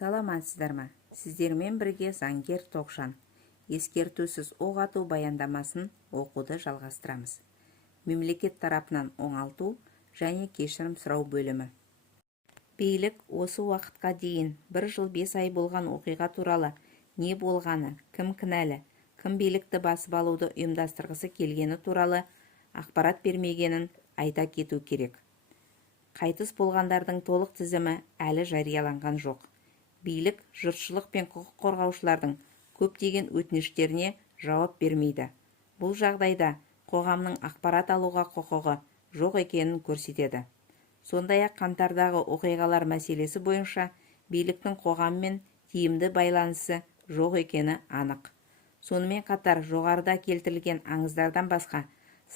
Саламатсыздар ма? Сіздермен бірге заңгер Тоқжан. Ескертусіз оқ ату баяндамасын оқуды жалғастырамыз. Мемлекет тарапынан оңалту және кешірім сұрау бөлімі. Билік осы уақытқа дейін 1 жыл 5 ай болған оқиға туралы не болғаны, кім кінәлі, кім билікті басып алуды ұйымдастырғысы келгені туралы ақпарат бермегенін айта кету керек. Қайтыс болғандардың толық тізімі әлі жарияланған жоқ. Билік жұртшылық пен құқық қорғаушылардың көптеген өтініштеріне жауап бермейді. Бұл жағдайда қоғамның ақпарат алуға құқығы жоқ екенін көрсетеді. Сондай-ақ қаңтардағы оқиғалар мәселесі бойынша биліктің қоғаммен тиімді байланысы жоқ екені анық. Сонымен қатар жоғарыда келтірілген аңыздардан басқа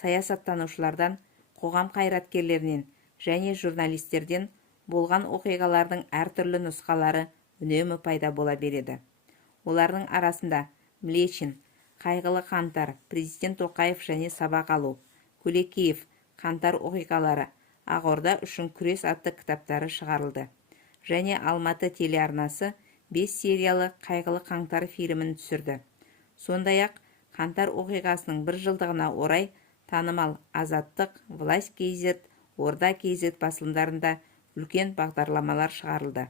саясаттанушылардан, қоғам қайраткерлерінен және журналистерден болған оқиғалардың әртүрлі нұсқалары үнемі пайда бола береді. Олардың арасында Млечин, Қайғылы қаңтар, Президент Тоқаев және сабақ алу, Көлекеев, Қаңтар оқиғалары, Ақорда үшін күрес атты кітаптары шығарылды. Және Алматы телеарнасы 5 сериялы Қайғылы қаңтар фильмін түсірді. Сондай-ақ Қаңтар оқиғасының 1 жылдығына орай танымал Азаттық, Власть KZ, Орда KZ басылымдарында үлкен бағдарламалар шығарылды.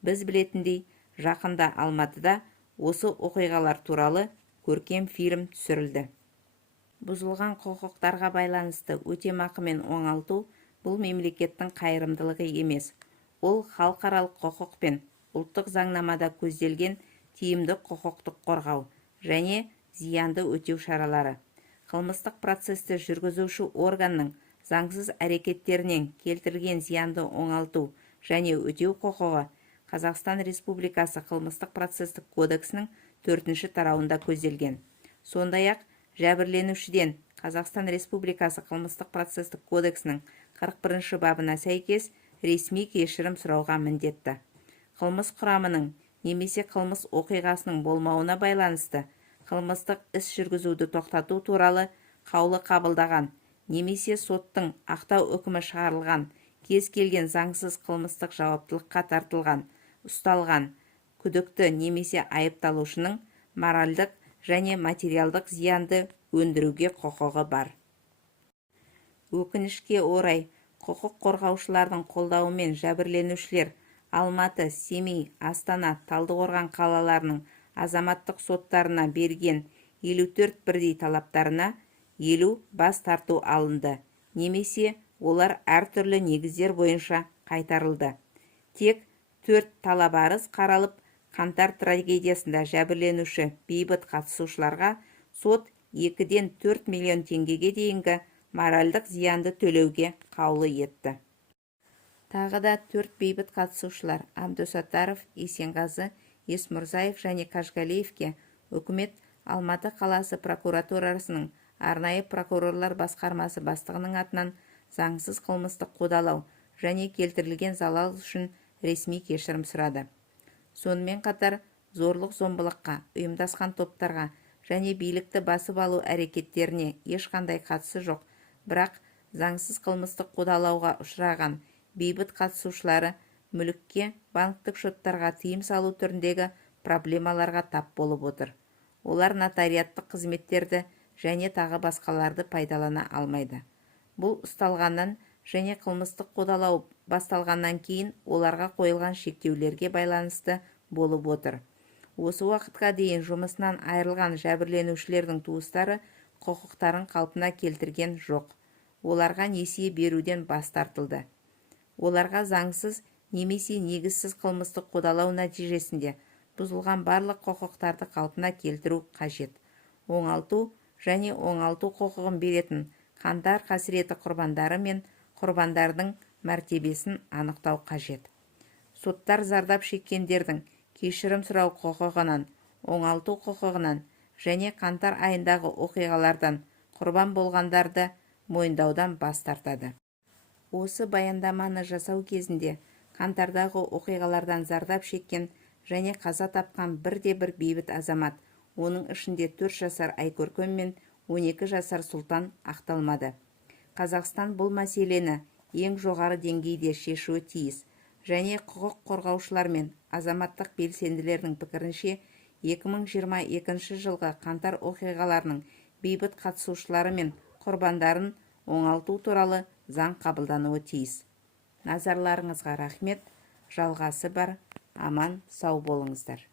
Біз білетіндей, жақында Алматыда осы оқиғалар туралы көркем фильм түсірілді. Бұзылған құқықтарға байланысты өтемақы мен оңалту бұл мемлекеттің қайырымдылығы емес. Ол халықаралық құқық пен ұлттық заңнамада көзделген тиімді құқықтық қорғау және зиянды өтеу шаралары. Қылмыстық процесті жүргізуші органның заңсыз әрекеттерінен келтірілген зиянды оңалту және өтеу құқығы Қазақстан Республикасы қылмыстық процестік кодексінің 4-ші тарауында көзделген. Сондай-ақ жәбірленушіден Қазақстан Республикасы қылмыстық процестік кодексінің 41-ші бабына сәйкес ресми кешірім сұрауға міндетті. Қылмыс құрамының немесе қылмыс оқиғасының болмауына байланысты қылмыстық іс жүргізуді тоқтату туралы қаулы қабылдаған немесе соттың ақтау үкімі шығарылған кез келген заңсыз қылмыстық жауаптылыққа тартылған, ұсталған, күдікті немесе айыпталушының моральдық және материалдық зиянды өндіруге құқығы бар. Өкінішке орай, құқық қорғаушылардың қолдауымен жәбірленушілер Алматы, Семей, Астана, Талдықорған қалаларының азаматтық соттарына берген 54 бірдей талаптарына 50 бас тарту алынды, немесе олар әртүрлі негіздер бойынша қайтарылды. Тек 4 талап арыз қаралып, Қаңтар трагедиясында жәбірленуші бейбіт қатысушыларға сот 2-ден 4 миллион теңгеге дейінгі моральдық зиянды төлеуге қаулы етті. Тағы да 4 бейбіт қатысушылар Абдусаттаров, Есенғазы, Есмұрзаев және Қажғалиевке үкімет Алматы қаласы прокуратурасының арнайы прокурорлар басқармасы бастығының атынан заңсыз қылмыстық қудалау және келтірілген залал үшін ресми кешірім сұрады. Сонымен қатар зорлық-зомбылыққа, ұйымдасқан топтарға және билікті басып алу әрекеттеріне ешқандай қатысы жоқ, бірақ заңсыз қылмыстық қудалауға ұшыраған бейбіт қатысушылары мүлікке, банктік шоттарға тыйым салу түріндегі проблемаларға тап болып отыр. Олар нотариаттық қызметтерді және тағы басқаларды пайдалана алмайды. Бұл ұсталғаннан және қылмыстық қудалау басталғаннан кейін оларға қойылған шектеулерге байланысты болып отыр. Осы уақытқа дейін жұмысынан айырылған жәбірленушілердің туыстары құқықтарын қалпына келтірген жоқ. Оларға несие беруден бас тартылды. Оларға заңсыз немесе негізсіз қылмыстық қудалау нәтижесінде бұзылған барлық құқықтарды қалпына келтіру қажет. Оңалту және оңалту құқығын беретін Қаңтар қасіреті құрбандары мен құрбандардың мәртебесін анықтау қажет. Соттар зардап шеккендердің кешірім сұрау құқығынан, оңалту құқығынан және қаңтар айындағы оқиғалардан құрбан болғандарды мойындаудан бас тартады. Осы баяндаманы жасау кезінде қаңтардағы оқиғалардан зардап шеккен және қаза тапқан бірде-бір бейбіт азамат, оның ішінде 4 жасар Айкөркем мен 12 жасар Сұлтан ақталмады. Қазақстан бұл мәселені ең жоғары деңгейде шешуі тиіс. және құқық қорғаушылар мен азаматтық белсенділердің пікірінше 2022 жылғы қаңтар оқиғаларының бейбіт қатысушылары мен құрбандарын оңалту туралы заң қабылдануы тиіс. Назарларыңызға рахмет. Жалғасы бар. Аман сау болыңыздар.